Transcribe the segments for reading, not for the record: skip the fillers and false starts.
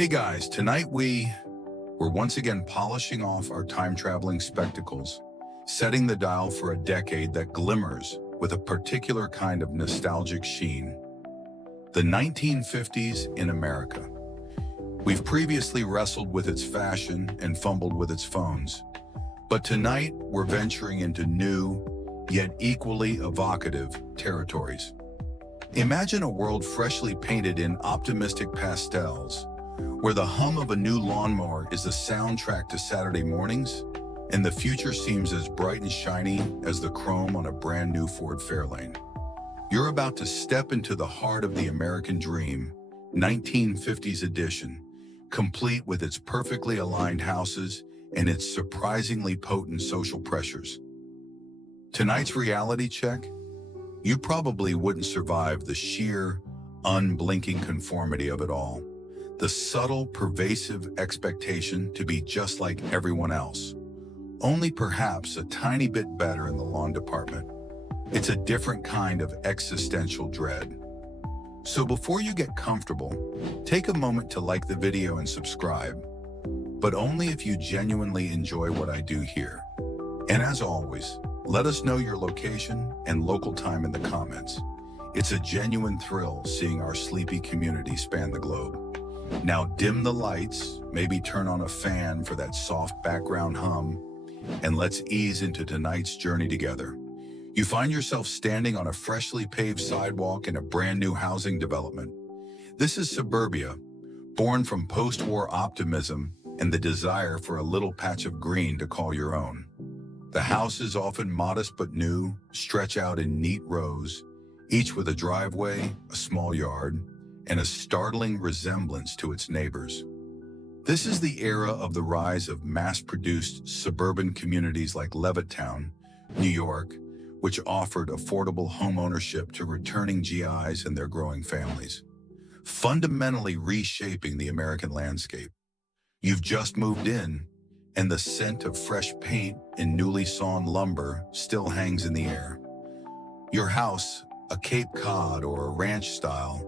Hey guys, tonight we're once again polishing off our time-traveling spectacles, setting the dial for a decade that glimmers with a particular kind of nostalgic sheen. The 1950s in America. We've previously wrestled with its fashion and fumbled with its phones, but tonight we're venturing into new, yet equally evocative territories. Imagine a world freshly painted in optimistic pastels, where the hum of a new lawnmower is the soundtrack to Saturday mornings, and the future seems as bright and shiny as the chrome on a brand new Ford Fairlane. You're about to step into the heart of the American dream, 1950s edition, complete with its perfectly aligned houses and its surprisingly potent social pressures. Tonight's reality check? You probably wouldn't survive the sheer, unblinking conformity of it all. The subtle, pervasive expectation to be just like everyone else, only perhaps a tiny bit better in the lawn department. It's a different kind of existential dread. So before you get comfortable, take a moment to like the video and subscribe, but only if you genuinely enjoy what I do here. And as always, let us know your location and local time in the comments. It's a genuine thrill seeing our sleepy community span the globe. Now dim the lights, maybe turn on a fan for that soft background hum, and let's ease into tonight's journey together. You find yourself standing on a freshly paved sidewalk in a brand new housing development. This is Suburbia, born from post-war optimism and the desire for a little patch of green to call your own. The houses, often modest but new, stretch out in neat rows, each with a driveway, a small yard, and a startling resemblance to its neighbors. This is the era of the rise of mass-produced suburban communities like Levittown, New York, which offered affordable home ownership to returning GIs and their growing families, fundamentally reshaping the American landscape. You've just moved in, and the scent of fresh paint and newly sawn lumber still hangs in the air. Your house, a Cape Cod or a ranch style,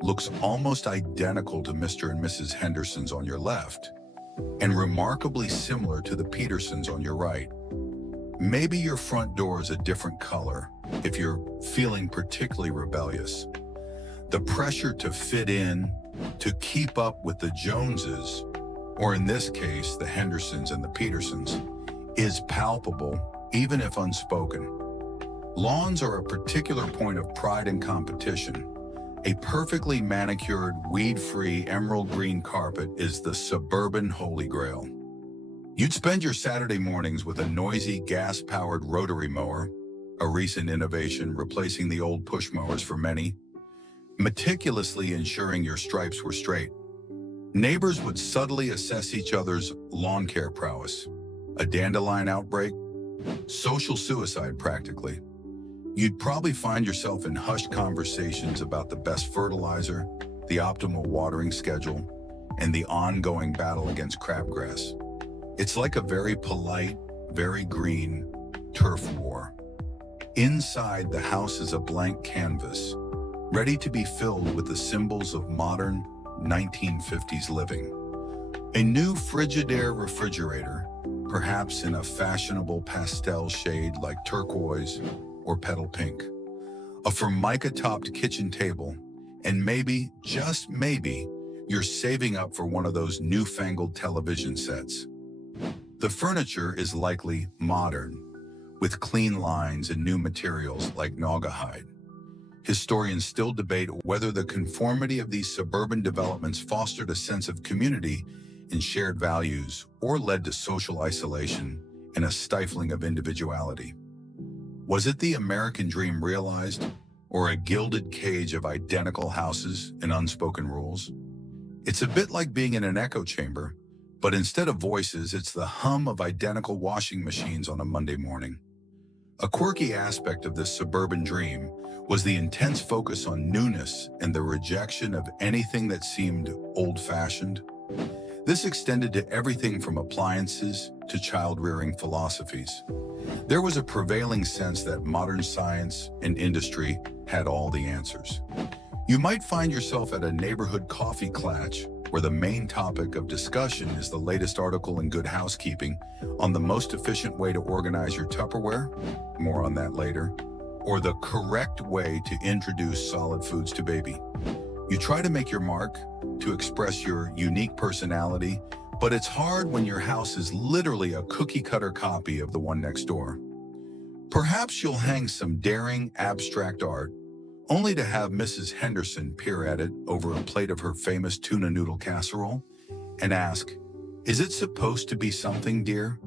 looks almost identical to Mr. and Mrs. Henderson's on your left, and remarkably similar to the Petersons on your right. Maybe your front door is a different color if you're feeling particularly rebellious. The pressure to fit in, to keep up with the Joneses, or in this case, the Hendersons and the Petersons, is palpable, even if unspoken. Lawns are a particular point of pride and competition. A perfectly manicured, weed-free emerald green carpet is the suburban holy grail. You'd spend your Saturday mornings with a noisy gas-powered rotary mower, a recent innovation replacing the old push mowers for many, meticulously ensuring your stripes were straight. Neighbors would subtly assess each other's lawn care prowess. A dandelion outbreak? Social suicide, practically. You'd probably find yourself in hushed conversations about the best fertilizer, the optimal watering schedule, and the ongoing battle against crabgrass. It's like a very polite, very green turf war. Inside, the house is a blank canvas, ready to be filled with the symbols of modern 1950s living. A new Frigidaire refrigerator, perhaps in a fashionable pastel shade like turquoise or petal pink, a formica-topped kitchen table, and maybe, just maybe, you're saving up for one of those newfangled television sets. The furniture is likely modern, with clean lines and new materials like naugahyde. Historians still debate whether the conformity of these suburban developments fostered a sense of community and shared values, or led to social isolation and a stifling of individuality. Was it the American dream realized, or a gilded cage of identical houses and unspoken rules? It's a bit like being in an echo chamber, but instead of voices, it's the hum of identical washing machines on a Monday morning. A quirky aspect of this suburban dream was the intense focus on newness and the rejection of anything that seemed old-fashioned. This extended to everything from appliances to child-rearing philosophies. There was a prevailing sense that modern science and industry had all the answers. You might find yourself at a neighborhood coffee klatch where the main topic of discussion is the latest article in Good Housekeeping on the most efficient way to organize your Tupperware, more on that later, or the correct way to introduce solid foods to baby. You try to make your mark, to express your unique personality, but it's hard when your house is literally a cookie-cutter copy of the one next door. Perhaps you'll hang some daring, abstract art, only to have Mrs. Henderson peer at it over a plate of her famous tuna noodle casserole and ask, "Is it supposed to be something, dear?"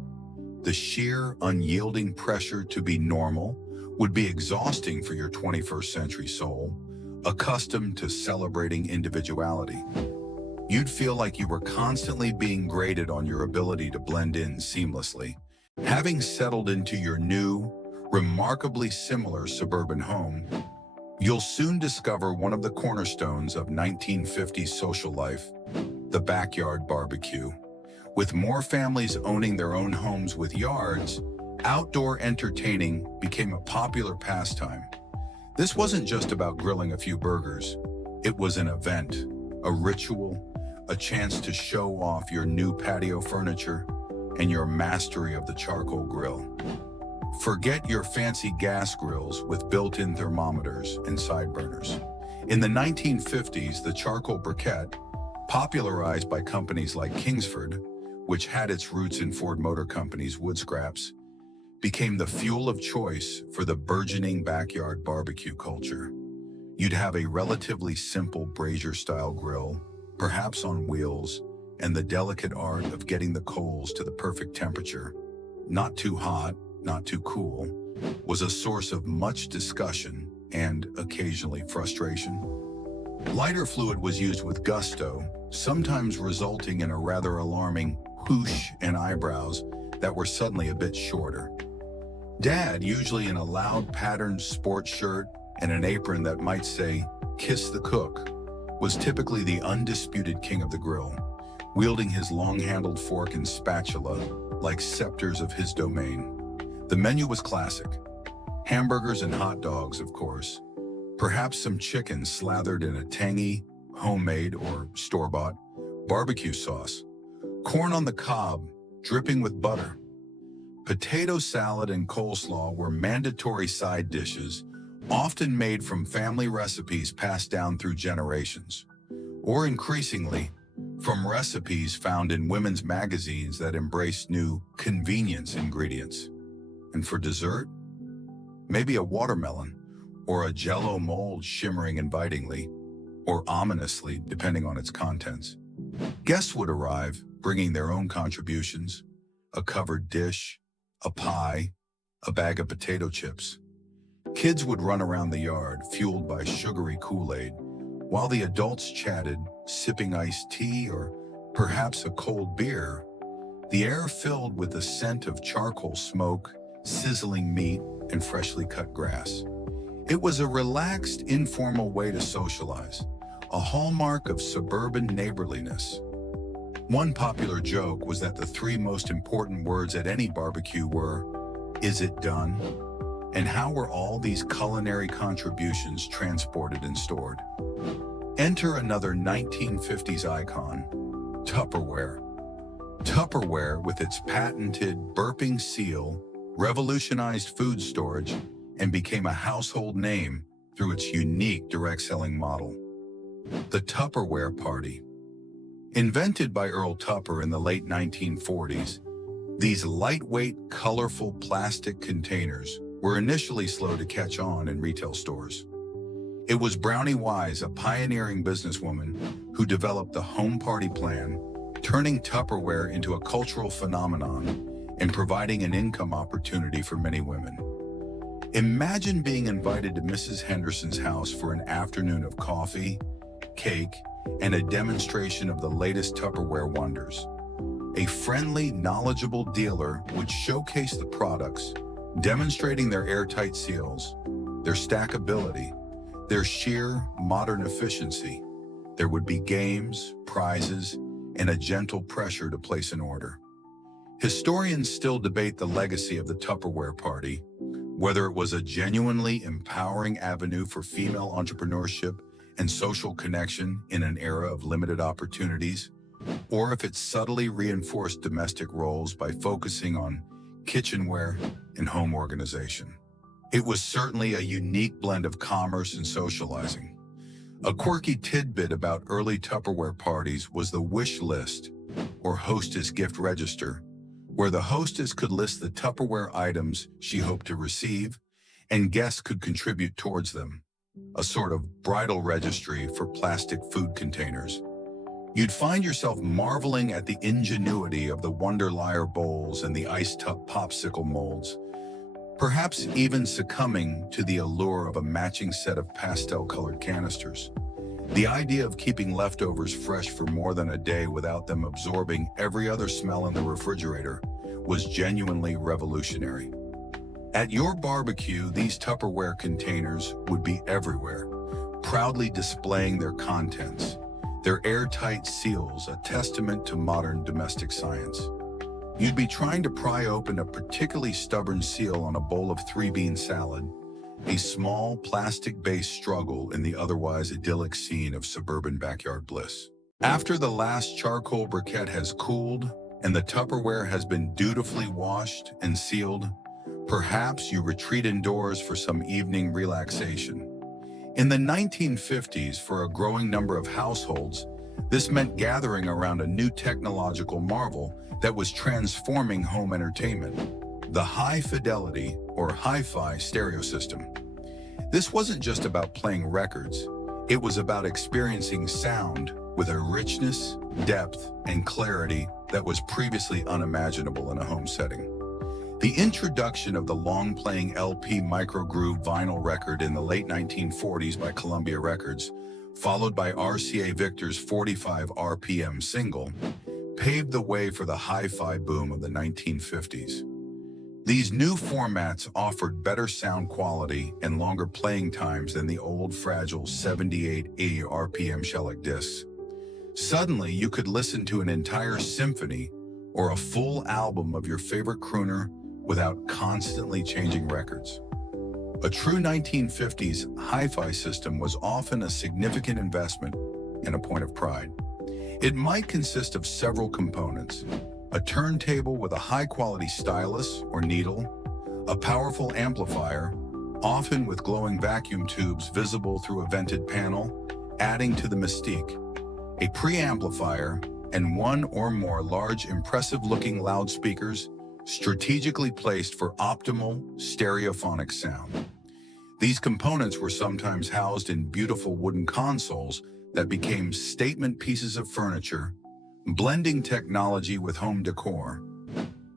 The sheer, unyielding pressure to be normal would be exhausting for your 21st century soul, accustomed to celebrating individuality. You'd feel like you were constantly being graded on your ability to blend in seamlessly. Having settled into your new, remarkably similar suburban home, you'll soon discover one of the cornerstones of 1950s social life, the backyard barbecue. With more families owning their own homes with yards, outdoor entertaining became a popular pastime. This wasn't just about grilling a few burgers. It was an event, a ritual, a chance to show off your new patio furniture and your mastery of the charcoal grill. Forget your fancy gas grills with built-in thermometers and side burners. In the 1950s, the charcoal briquette, popularized by companies like Kingsford, which had its roots in Ford Motor Company's wood scraps, became the fuel of choice for the burgeoning backyard barbecue culture. You'd have a relatively simple brazier-style grill, perhaps on wheels, and the delicate art of getting the coals to the perfect temperature, not too hot, not too cool, was a source of much discussion and occasionally frustration. Lighter fluid was used with gusto, sometimes resulting in a rather alarming whoosh and eyebrows that were suddenly a bit shorter. Dad, usually in a loud patterned sports shirt and an apron that might say, "Kiss the cook," was typically the undisputed king of the grill, wielding his long-handled fork and spatula like scepters of his domain. The menu was classic. Hamburgers and hot dogs, of course. Perhaps some chicken slathered in a tangy, homemade or store-bought barbecue sauce. Corn on the cob, dripping with butter. Potato salad and coleslaw were mandatory side dishes, often made from family recipes passed down through generations, or increasingly, from recipes found in women's magazines that embraced new convenience ingredients. And for dessert, maybe a watermelon, or a Jell-O mold shimmering invitingly, or ominously, depending on its contents. Guests would arrive, bringing their own contributions, a covered dish, a pie, a bag of potato chips. Kids would run around the yard, fueled by sugary Kool-Aid, while the adults chatted, sipping iced tea or perhaps a cold beer, the air filled with the scent of charcoal smoke, sizzling meat, and freshly cut grass. It was a relaxed, informal way to socialize, a hallmark of suburban neighborliness. One popular joke was that the three most important words at any barbecue were, "Is it done?" And how were all these culinary contributions transported and stored? Enter another 1950s icon, Tupperware. Tupperware, with its patented burping seal, revolutionized food storage and became a household name through its unique direct selling model. The Tupperware Party. Invented by Earl Tupper in the late 1940s, these lightweight, colorful plastic containers were initially slow to catch on in retail stores. It was Brownie Wise, a pioneering businesswoman, who developed the home party plan, turning Tupperware into a cultural phenomenon and providing an income opportunity for many women. Imagine being invited to Mrs. Henderson's house for an afternoon of coffee, cake, and a demonstration of the latest Tupperware wonders. A friendly, knowledgeable dealer would showcase the products, demonstrating their airtight seals, their stackability, their sheer modern efficiency. There would be games, prizes, and a gentle pressure to place an order. Historians still debate the legacy of the Tupperware Party, whether it was a genuinely empowering avenue for female entrepreneurship and social connection in an era of limited opportunities, or if it subtly reinforced domestic roles by focusing on kitchenware and home organization. It was certainly a unique blend of commerce and socializing. A quirky tidbit about early Tupperware parties was the wish list, or hostess gift register, where the hostess could list the Tupperware items she hoped to receive, and guests could contribute towards them, a sort of bridal registry for plastic food containers. You'd find yourself marveling at the ingenuity of the Wonderlier bowls and the ice tub popsicle molds, perhaps even succumbing to the allure of a matching set of pastel-colored canisters. The idea of keeping leftovers fresh for more than a day without them absorbing every other smell in the refrigerator was genuinely revolutionary. At your barbecue, these Tupperware containers would be everywhere, proudly displaying their contents, their airtight seals, a testament to modern domestic science. You'd be trying to pry open a particularly stubborn seal on a bowl of three-bean salad, a small plastic-based struggle in the otherwise idyllic scene of suburban backyard bliss. After the last charcoal briquette has cooled and the Tupperware has been dutifully washed and sealed, perhaps you retreat indoors for some evening relaxation. In the 1950s, for a growing number of households, this meant gathering around a new technological marvel that was transforming home entertainment: the high-fidelity, or hi-fi, stereo system. This wasn't just about playing records. It was about experiencing sound with a richness, depth, and clarity that was previously unimaginable in a home setting. The introduction of the long-playing LP microgroove vinyl record in the late 1940s by Columbia Records, followed by RCA Victor's 45 RPM single, paved the way for the hi-fi boom of the 1950s. These new formats offered better sound quality and longer playing times than the old fragile 78-80 RPM shellac discs. Suddenly, you could listen to an entire symphony or a full album of your favorite crooner without constantly changing records. A true 1950s hi-fi system was often a significant investment and a point of pride. It might consist of several components: a turntable with a high-quality stylus or needle, a powerful amplifier, often with glowing vacuum tubes visible through a vented panel, adding to the mystique, a preamplifier, and one or more large, impressive-looking loudspeakers strategically placed for optimal stereophonic sound. These components were sometimes housed in beautiful wooden consoles that became statement pieces of furniture, blending technology with home decor.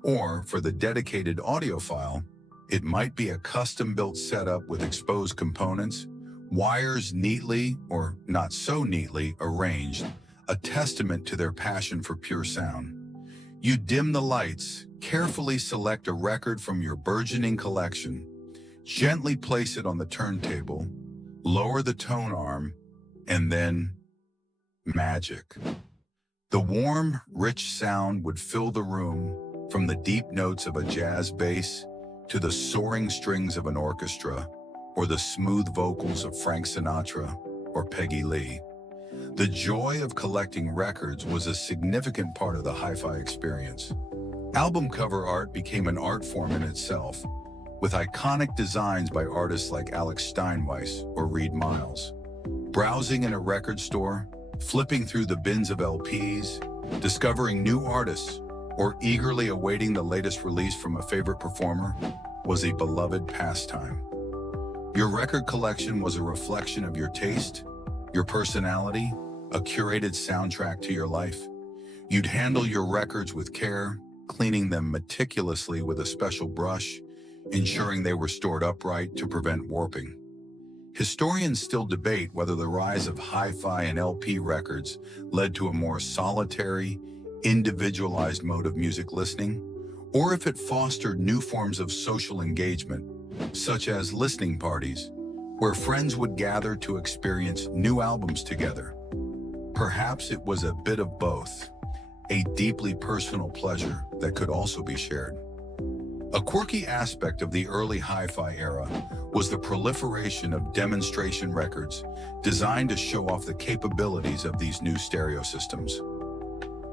Or, for the dedicated audiophile, it might be a custom-built setup with exposed components, wires neatly or not so neatly arranged, a testament to their passion for pure sound. You dim the lights, carefully select a record from your burgeoning collection, gently place it on the turntable, lower the tone arm, and then magic. The warm, rich sound would fill the room, from the deep notes of a jazz bass to the soaring strings of an orchestra, or the smooth vocals of Frank Sinatra or Peggy Lee. The joy of collecting records was a significant part of the hi-fi experience. Album cover art became an art form in itself, with iconic designs by artists like Alex Steinweiss or Reed Miles. Browsing in a record store, flipping through the bins of LPs, discovering new artists, or eagerly awaiting the latest release from a favorite performer was a beloved pastime. Your record collection was a reflection of your taste, your personality, a curated soundtrack to your life. You'd handle your records with care, cleaning them meticulously with a special brush, ensuring they were stored upright to prevent warping. Historians still debate whether the rise of hi-fi and LP records led to a more solitary, individualized mode of music listening, or if it fostered new forms of social engagement, such as listening parties, where friends would gather to experience new albums together. Perhaps it was a bit of both, a deeply personal pleasure that could also be shared. A quirky aspect of the early hi-fi era was the proliferation of demonstration records designed to show off the capabilities of these new stereo systems.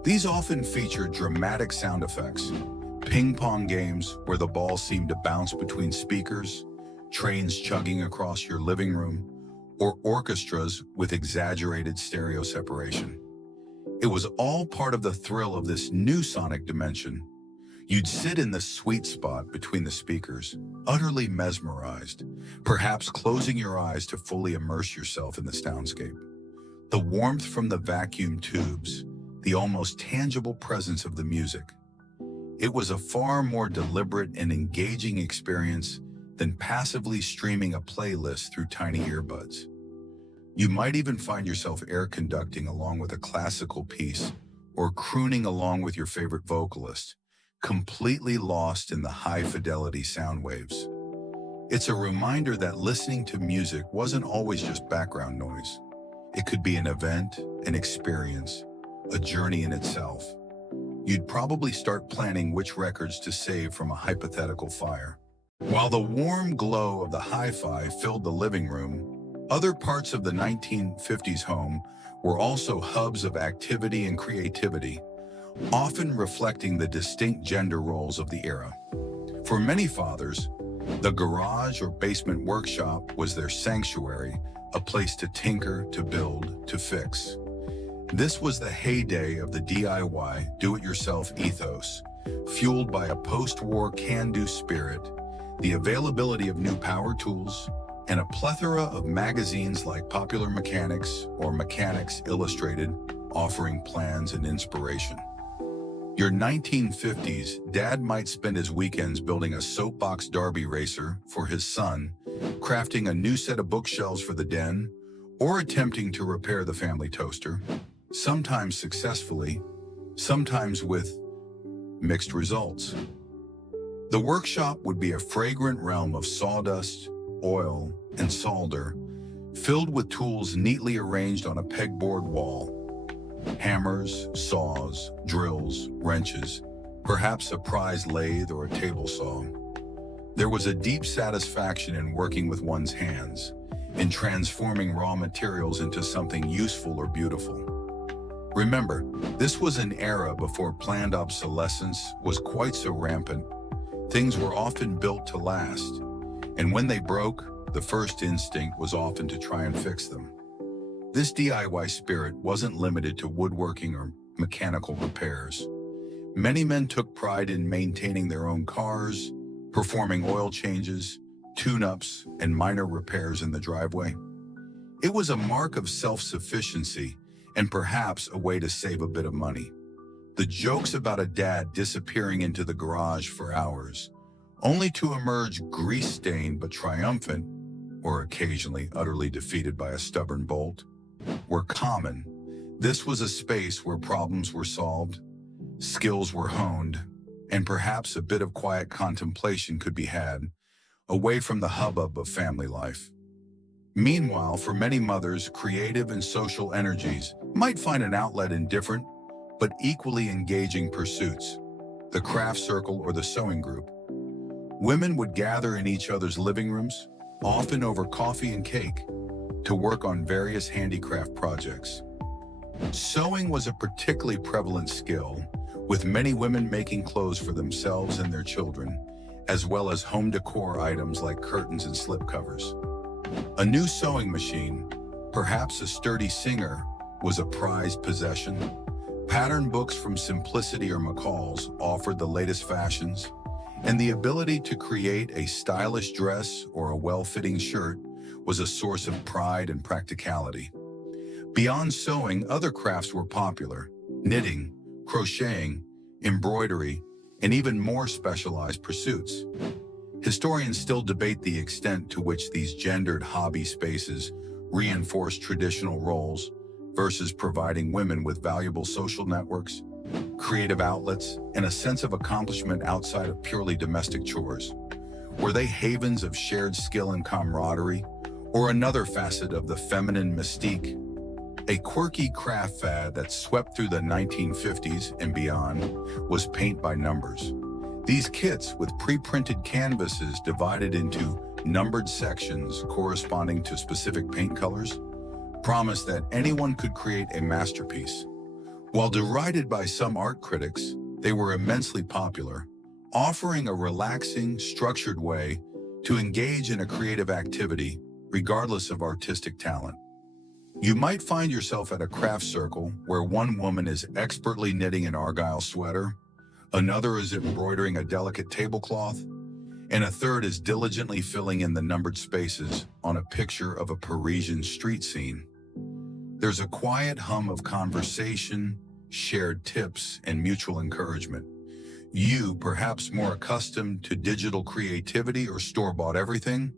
These often featured dramatic sound effects, ping-pong games where the ball seemed to bounce between speakers, trains chugging across your living room, or orchestras with exaggerated stereo separation. It was all part of the thrill of this new sonic dimension. You'd sit in the sweet spot between the speakers, utterly mesmerized, perhaps closing your eyes to fully immerse yourself in the soundscape. The warmth from the vacuum tubes, the almost tangible presence of the music. It was a far more deliberate and engaging experience than passively streaming a playlist through tiny earbuds. You might even find yourself air conducting along with a classical piece or crooning along with your favorite vocalist, completely lost in the high-fidelity sound waves. It's a reminder that listening to music wasn't always just background noise. It could be an event, an experience, a journey in itself. You'd probably start planning which records to save from a hypothetical fire. While the warm glow of the hi-fi filled the living room, other parts of the 1950s home were also hubs of activity and creativity, often reflecting the distinct gender roles of the era. For many fathers, the garage or basement workshop was their sanctuary, a place to tinker, to build, to fix. This was the heyday of the DIY, do-it-yourself ethos, fueled by a post-war can-do spirit, the availability of new power tools, and a plethora of magazines like Popular Mechanics or Mechanics Illustrated, offering plans and inspiration. Your 1950s, Dad might spend his weekends building a soapbox derby racer for his son, crafting a new set of bookshelves for the den, or attempting to repair the family toaster, sometimes successfully, sometimes with mixed results. The workshop would be a fragrant realm of sawdust, oil, and solder, filled with tools neatly arranged on a pegboard wall. Hammers, saws, drills, wrenches, perhaps a prized lathe or a table saw. There was a deep satisfaction in working with one's hands, in transforming raw materials into something useful or beautiful. Remember, this was an era before planned obsolescence was quite so rampant. Things were often built to last, and when they broke, the first instinct was often to try and fix them. This DIY spirit wasn't limited to woodworking or mechanical repairs. Many men took pride in maintaining their own cars, performing oil changes, tune-ups, and minor repairs in the driveway. It was a mark of self-sufficiency and perhaps a way to save a bit of money. The jokes about a dad disappearing into the garage for hours, only to emerge grease-stained but triumphant, or occasionally utterly defeated by a stubborn bolt, were common. This was a space where problems were solved, skills were honed, and perhaps a bit of quiet contemplation could be had, away from the hubbub of family life. Meanwhile, for many mothers, creative and social energies might find an outlet in different, but equally engaging pursuits, the craft circle or the sewing group. Women would gather in each other's living rooms, often over coffee and cake, to work on various handicraft projects. Sewing was a particularly prevalent skill, with many women making clothes for themselves and their children, as well as home decor items like curtains and slipcovers. A new sewing machine, perhaps a sturdy Singer, was a prized possession. Pattern books from Simplicity or McCall's offered the latest fashions, and the ability to create a stylish dress or a well-fitting shirt was a source of pride and practicality. Beyond sewing, other crafts were popular: knitting, crocheting, embroidery, and even more specialized pursuits. Historians still debate the extent to which these gendered hobby spaces reinforce traditional roles versus providing women with valuable social networks, creative outlets, and a sense of accomplishment outside of purely domestic chores. Were they havens of shared skill and camaraderie, or another facet of the feminine mystique? A quirky craft fad that swept through the 1950s and beyond was paint by numbers. These kits, with pre-printed canvases divided into numbered sections corresponding to specific paint colors, promised that anyone could create a masterpiece. While derided by some art critics, they were immensely popular, offering a relaxing, structured way to engage in a creative activity, regardless of artistic talent. You might find yourself at a craft circle where one woman is expertly knitting an argyle sweater, another is embroidering a delicate tablecloth, and a third is diligently filling in the numbered spaces on a picture of a Parisian street scene. There's a quiet hum of conversation, shared tips, and mutual encouragement. You, perhaps more accustomed to digital creativity or store-bought everything,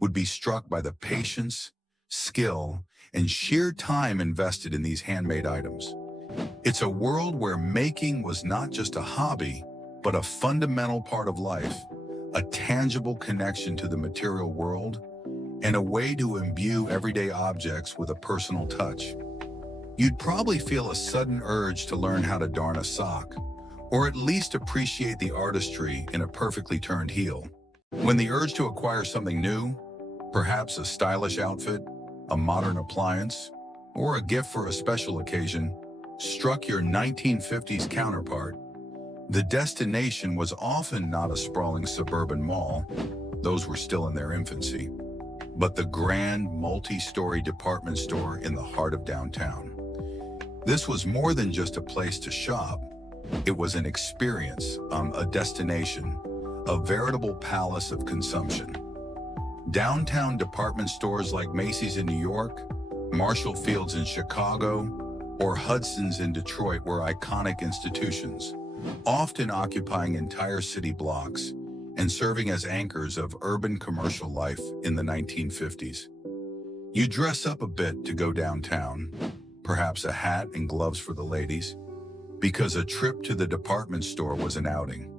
would be struck by the patience, skill, and sheer time invested in these handmade items. It's a world where making was not just a hobby, but a fundamental part of life, a tangible connection to the material world, and a way to imbue everyday objects with a personal touch. You'd probably feel a sudden urge to learn how to darn a sock, or at least appreciate the artistry in a perfectly turned heel. When the urge to acquire something new, perhaps a stylish outfit, a modern appliance, or a gift for a special occasion, struck your 1950s counterpart, the destination was often not a sprawling suburban mall, those were still in their infancy, but the grand multi-story department store in the heart of downtown. This was more than just a place to shop. It was an experience, a destination, a veritable palace of consumption. Downtown department stores like Macy's in New York, Marshall Field's in Chicago, or Hudson's in Detroit were iconic institutions, often occupying entire city blocks and serving as anchors of urban commercial life in the 1950s. You dress up a bit to go downtown, perhaps a hat and gloves for the ladies, because a trip to the department store was an outing.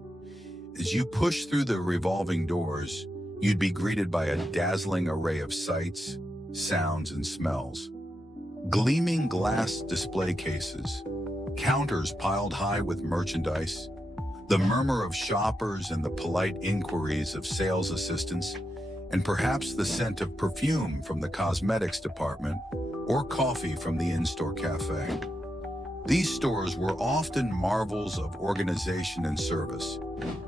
As you push through the revolving doors, you'd be greeted by a dazzling array of sights, sounds, and smells. Gleaming glass display cases, counters piled high with merchandise, the murmur of shoppers and the polite inquiries of sales assistants, and perhaps the scent of perfume from the cosmetics department or coffee from the in-store cafe. These stores were often marvels of organization and service.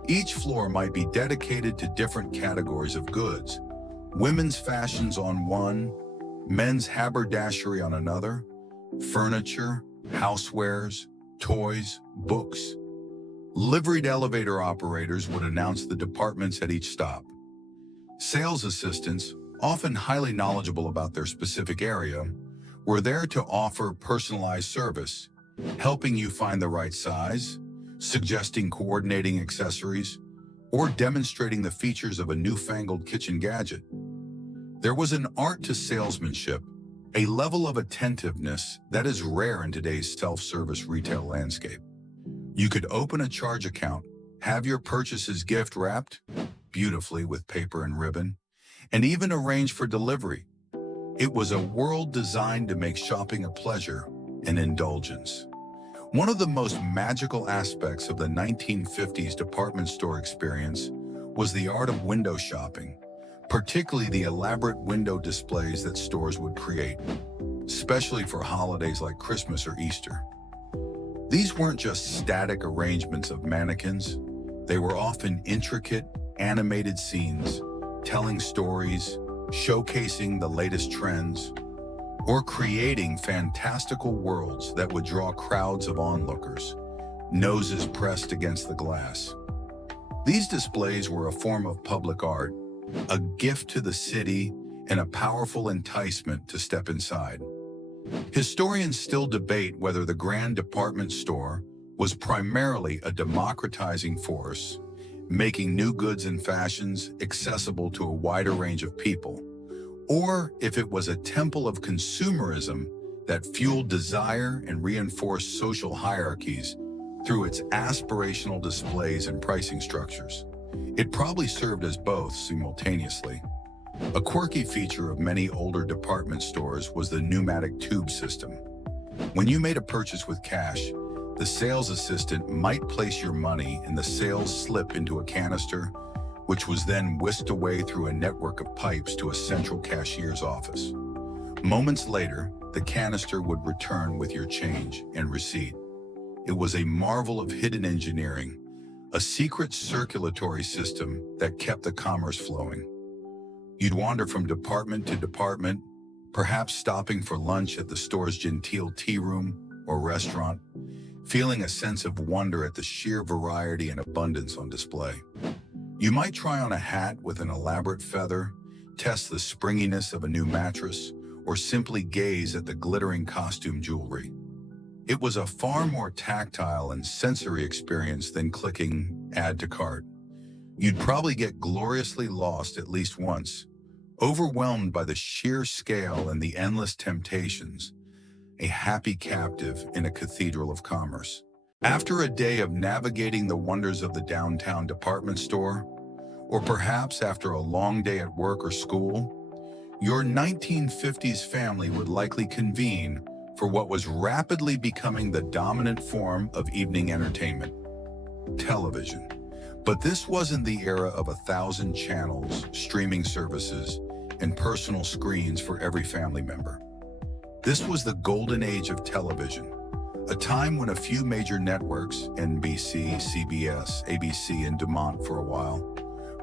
Each floor might be dedicated to different categories of goods, women's fashions on one, men's haberdashery on another, furniture, housewares, toys, books. Liveried elevator operators would announce the departments at each stop. Sales assistants, often highly knowledgeable about their specific area, were there to offer personalized service, helping you find the right size, suggesting coordinating accessories, or demonstrating the features of a newfangled kitchen gadget. There was an art to salesmanship, a level of attentiveness that is rare in today's self-service retail landscape. You could open a charge account, have your purchases gift wrapped beautifully with paper and ribbon, and even arrange for delivery. It was a world designed to make shopping a pleasure and indulgence. One of the most magical aspects of the 1950s department store experience was the art of window shopping, particularly the elaborate window displays that stores would create, especially for holidays like Christmas or Easter. These weren't just static arrangements of mannequins. They were often intricate, animated scenes, telling stories, showcasing the latest trends, or creating fantastical worlds that would draw crowds of onlookers, noses pressed against the glass. These displays were a form of public art, a gift to the city, and a powerful enticement to step inside. Historians still debate whether the grand department store was primarily a democratizing force, making new goods and fashions accessible to a wider range of people, or if it was a temple of consumerism that fueled desire and reinforced social hierarchies through its aspirational displays and pricing structures. It probably served as both simultaneously. A quirky feature of many older department stores was the pneumatic tube system. When you made a purchase with cash, The sales assistant might place your money in the sales slip into a canister, which was then whisked away through a network of pipes to a central cashier's office. Moments later, the canister would return with your change and receipt. It was a marvel of hidden engineering, a secret circulatory system that kept the commerce flowing. You'd wander from department to department, perhaps stopping for lunch at the store's genteel tea room or restaurant, feeling a sense of wonder at the sheer variety and abundance on display. You might try on a hat with an elaborate feather, test the springiness of a new mattress, or simply gaze at the glittering costume jewelry. It was a far more tactile and sensory experience than clicking add to cart. You'd probably get gloriously lost at least once, overwhelmed by the sheer scale and the endless temptations, a happy captive in a cathedral of commerce. After a day of navigating the wonders of the downtown department store, or perhaps after a long day at work or school, your 1950s family would likely convene for what was rapidly becoming the dominant form of evening entertainment: television. But this wasn't the era of 1,000 channels, streaming services, and personal screens for every family member. This was the golden age of television, a time when a few major networks, NBC, CBS, ABC, and Dumont for a while,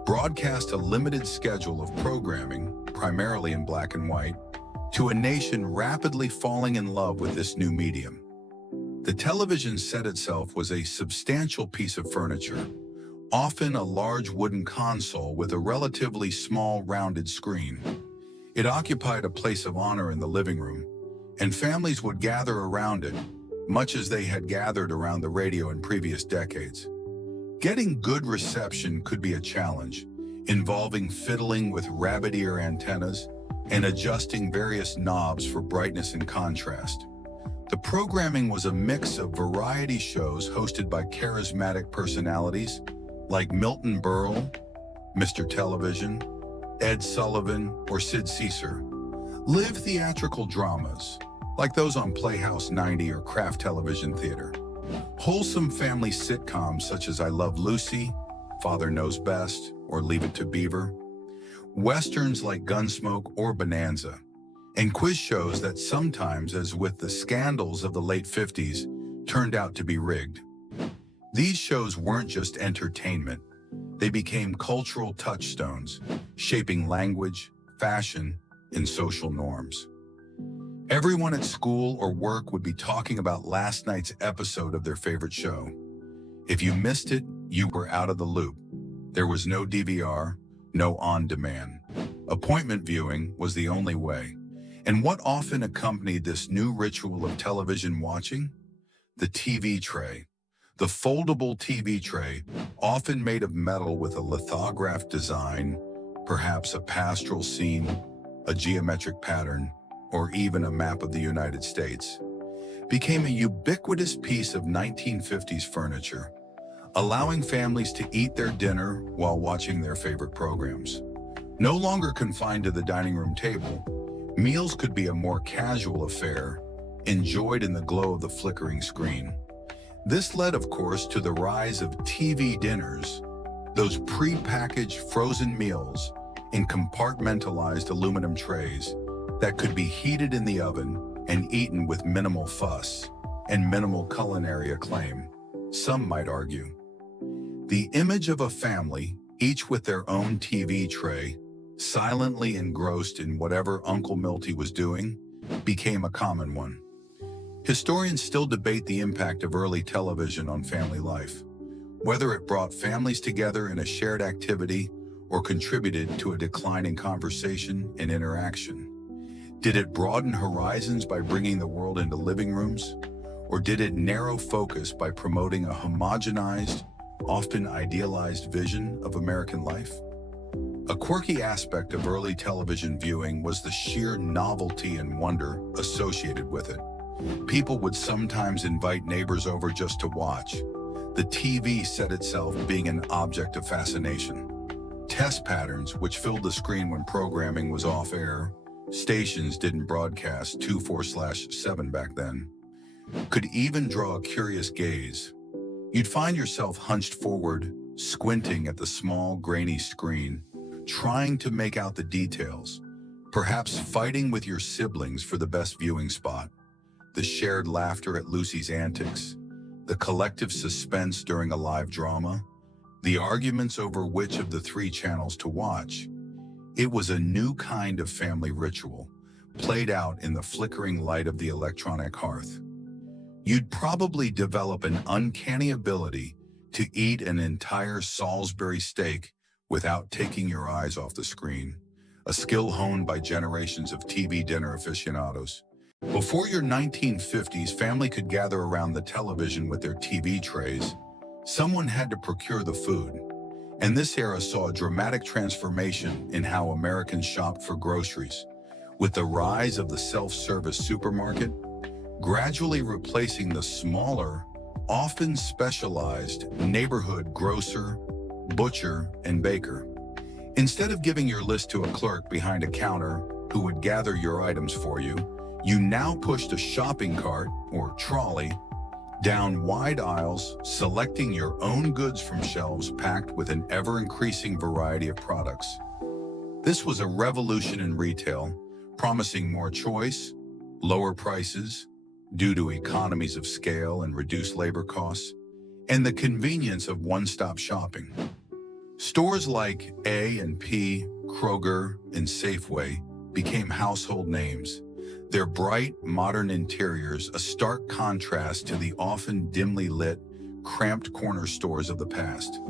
broadcast a limited schedule of programming, primarily in black and white, to a nation rapidly falling in love with this new medium. The television set itself was a substantial piece of furniture, often a large wooden console with a relatively small rounded screen. It occupied a place of honor in the living room, and families would gather around it, much as they had gathered around the radio in previous decades. Getting good reception could be a challenge, involving fiddling with rabbit ear antennas and adjusting various knobs for brightness and contrast. The programming was a mix of variety shows hosted by charismatic personalities like Milton Berle, Mr. Television, Ed Sullivan, or Sid Caesar, live theatrical dramas like those on Playhouse 90 or Kraft Television Theater, wholesome family sitcoms such as I Love Lucy, Father Knows Best, or Leave It to Beaver, westerns like Gunsmoke or Bonanza, and quiz shows that sometimes, as with the scandals of the late 50s, turned out to be rigged. These shows weren't just entertainment. They became cultural touchstones, shaping language, fashion, and social norms. Everyone at school or work would be talking about last night's episode of their favorite show. If you missed it, you were out of the loop. There was no DVR, no on-demand. Appointment viewing was the only way. And what often accompanied this new ritual of television watching? The TV tray. The foldable TV tray, often made of metal with a lithographed design, perhaps a pastoral scene, a geometric pattern, or even a map of the United States, became a ubiquitous piece of 1950s furniture, allowing families to eat their dinner while watching their favorite programs. No longer confined to the dining room table, meals could be a more casual affair, enjoyed in the glow of the flickering screen. This led, of course, to the rise of TV dinners, those pre-packaged frozen meals in compartmentalized aluminum trays that could be heated in the oven and eaten with minimal fuss and minimal culinary acclaim, some might argue. The image of a family, each with their own TV tray, silently engrossed in whatever Uncle Milty was doing, became a common one. Historians still debate the impact of early television on family life, whether it brought families together in a shared activity or contributed to a decline in conversation and interaction. Did it broaden horizons by bringing the world into living rooms, or did it narrow focus by promoting a homogenized, often idealized vision of American life? A quirky aspect of early television viewing was the sheer novelty and wonder associated with it. People would sometimes invite neighbors over just to watch, the TV set itself being an object of fascination. Test patterns, which filled the screen when programming was off-air, stations didn't broadcast 24/7 back then, could even draw a curious gaze. You'd find yourself hunched forward, squinting at the small, grainy screen, trying to make out the details, perhaps fighting with your siblings for the best viewing spot. The shared laughter at Lucy's antics, the collective suspense during a live drama, the arguments over which of the three channels to watch. It was a new kind of family ritual, played out in the flickering light of the electronic hearth. You'd probably develop an uncanny ability to eat an entire Salisbury steak without taking your eyes off the screen, a skill honed by generations of TV dinner aficionados. Before your 1950s family could gather around the television with their TV trays, someone had to procure the food. And this era saw a dramatic transformation in how Americans shopped for groceries, with the rise of the self-service supermarket, gradually replacing the smaller, often specialized neighborhood grocer, butcher, and baker. Instead of giving your list to a clerk behind a counter who would gather your items for you, you now pushed a shopping cart, or trolley, down wide aisles, selecting your own goods from shelves packed with an ever-increasing variety of products. This was a revolution in retail, promising more choice, lower prices, due to economies of scale and reduced labor costs, and the convenience of one-stop shopping. Stores like A&P, Kroger, and Safeway became household names, their bright, modern interiors a stark contrast to the often dimly lit, cramped corner stores of the past.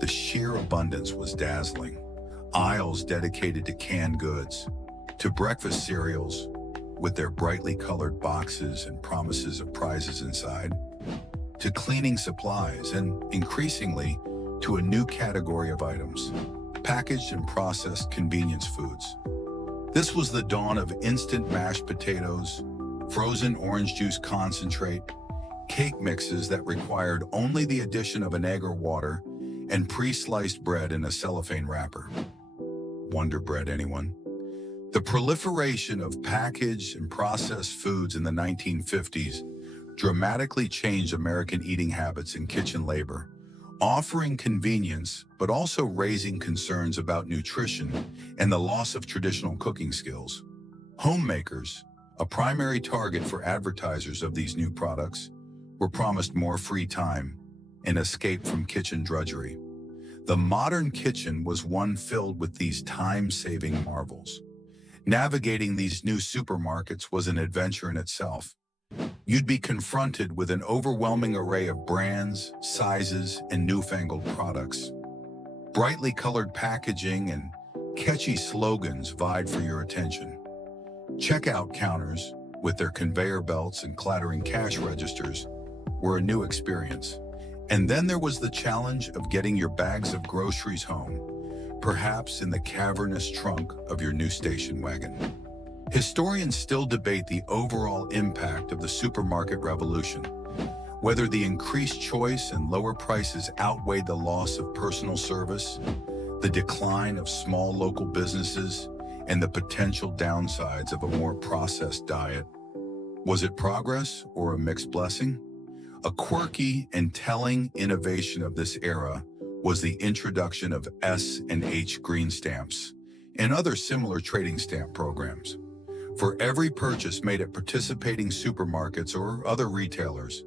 The sheer abundance was dazzling. Aisles dedicated to canned goods, to breakfast cereals with their brightly colored boxes and promises of prizes inside, to cleaning supplies, and increasingly to a new category of items, packaged and processed convenience foods. This was the dawn of instant mashed potatoes, frozen orange juice concentrate, cake mixes that required only the addition of an egg or water, and pre-sliced bread in a cellophane wrapper. Wonder Bread, anyone? The proliferation of packaged and processed foods in the 1950s dramatically changed American eating habits and kitchen labor, offering convenience but also raising concerns about nutrition and the loss of traditional cooking skills. Homemakers, a primary target for advertisers of these new products, were promised more free time and escape from kitchen drudgery. The modern kitchen was one filled with these time-saving marvels. Navigating these new supermarkets was an adventure in itself. You'd be confronted with an overwhelming array of brands, sizes, and newfangled products. Brightly colored packaging and catchy slogans vied for your attention. Checkout counters, with their conveyor belts and clattering cash registers, were a new experience. And then there was the challenge of getting your bags of groceries home, perhaps in the cavernous trunk of your new station wagon. Historians still debate the overall impact of the supermarket revolution, whether the increased choice and lower prices outweighed the loss of personal service, the decline of small local businesses, and the potential downsides of a more processed diet. Was it progress or a mixed blessing? A quirky and telling innovation of this era was the introduction of S&H green stamps and other similar trading stamp programs. For every purchase made at participating supermarkets or other retailers,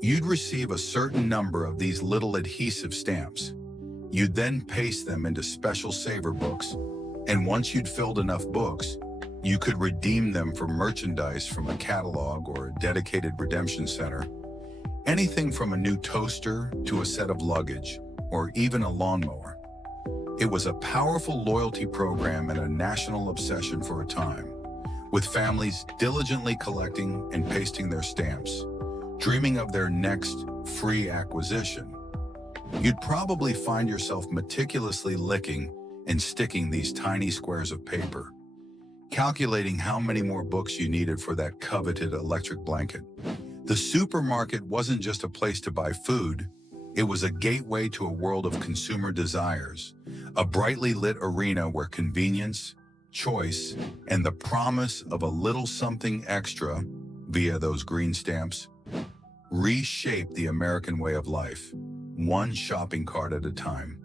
you'd receive a certain number of these little adhesive stamps. You'd then paste them into special saver books, and once you'd filled enough books, you could redeem them for merchandise from a catalog or a dedicated redemption center. Anything from a new toaster to a set of luggage, or even a lawnmower. It was a powerful loyalty program and a national obsession for a time, with families diligently collecting and pasting their stamps, dreaming of their next free acquisition. You'd probably find yourself meticulously licking and sticking these tiny squares of paper, calculating how many more books you needed for that coveted electric blanket. The supermarket wasn't just a place to buy food, it was a gateway to a world of consumer desires, a brightly lit arena where convenience, choice, and the promise of a little something extra via those green stamps, reshaped the American way of life, one shopping cart at a time.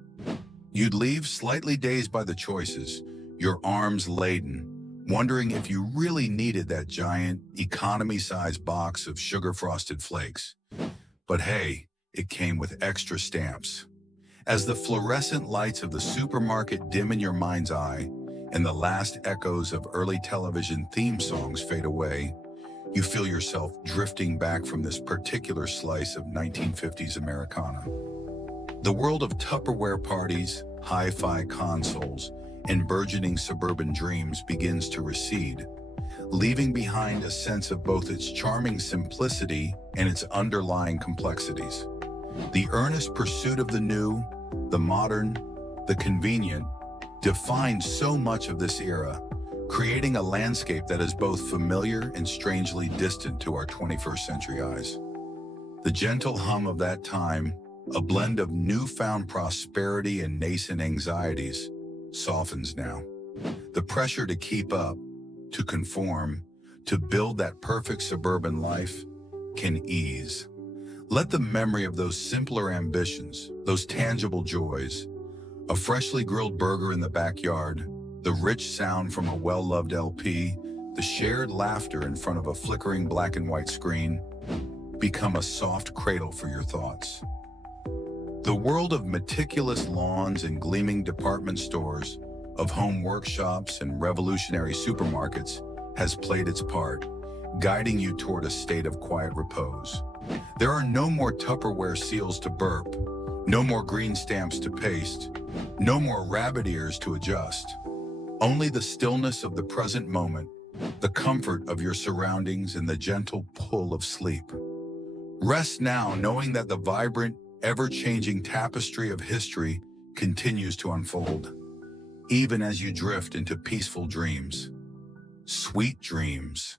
You'd leave slightly dazed by the choices, your arms laden, wondering if you really needed that giant, economy-sized box of sugar-frosted flakes. But hey, it came with extra stamps. As the fluorescent lights of the supermarket dim in your mind's eye, and the last echoes of early television theme songs fade away, you feel yourself drifting back from this particular slice of 1950s Americana. The world of Tupperware parties, hi-fi consoles, and burgeoning suburban dreams begins to recede, leaving behind a sense of both its charming simplicity and its underlying complexities. The earnest pursuit of the new, the modern, the convenient, defined so much of this era, creating a landscape that is both familiar and strangely distant to our 21st century eyes. The gentle hum of that time, a blend of newfound prosperity and nascent anxieties, softens now. The pressure to keep up, to conform, to build that perfect suburban life can ease. Let the memory of those simpler ambitions, those tangible joys, a freshly grilled burger in the backyard, the rich sound from a well-loved LP, the shared laughter in front of a flickering black and white screen, become a soft cradle for your thoughts. The world of meticulous lawns and gleaming department stores, of home workshops and revolutionary supermarkets has played its part, guiding you toward a state of quiet repose. There are no more Tupperware seals to burp, no more green stamps to paste, no more rabbit ears to adjust. Only the stillness of the present moment, the comfort of your surroundings, and the gentle pull of sleep. Rest now knowing that the vibrant, ever-changing tapestry of history continues to unfold, even as you drift into peaceful dreams. Sweet dreams.